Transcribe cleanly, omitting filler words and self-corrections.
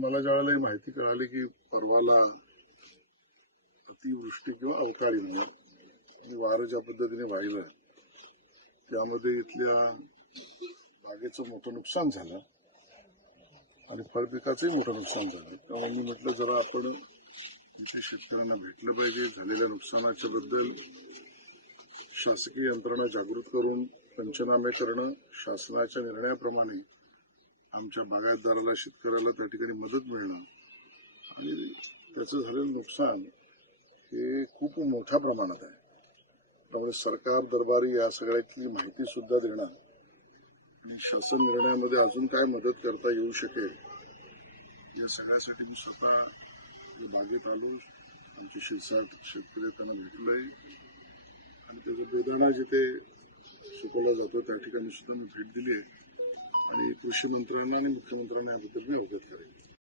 मला ज्यावेळेला ही माहिती कळाली की परवाला अतिवृष्टी किंवा अवकाळी म्हणजे वारं ज्या पद्धतीने वाहिलं त्यामध्ये इथल्या बागेचं मोठं नुकसान झालं आणि फळपिकाचंही मोठं नुकसान झालं. त्यामुळे मी म्हटलं जरा आपण इथे शेतकऱ्यांना भेटलं पाहिजे. झालेल्या नुकसानाच्या बद्दल शासकीय यंत्रणा जागृत करून पंचनामे करणं, शासनाच्या निर्णयाप्रमाणे आमच्या बागायतदाराला शेतकऱ्याला त्या ठिकाणी मदत मिळणं आणि त्याचं झालेलं नुकसान हे खूप मोठ्या प्रमाणात आहे. त्यामुळे सरकार दरबारी या सगळ्याची माहिती सुद्धा देणं आणि शासन निर्णयामध्ये अजून काय मदत करता येऊ शकेल या सगळ्यासाठी मी स्वतः बागेत आलो. आमचे 6-7 शेतकरी त्यांना भेटलोय आणि त्याचा बेदाणा जिथे सुकवला जातो त्या ठिकाणी सुद्धा मी भेट दिली आहे आणि कृषी मंत्र्यांना आणि मुख्यमंत्र्यांना याबद्दल मी अवगत करेन.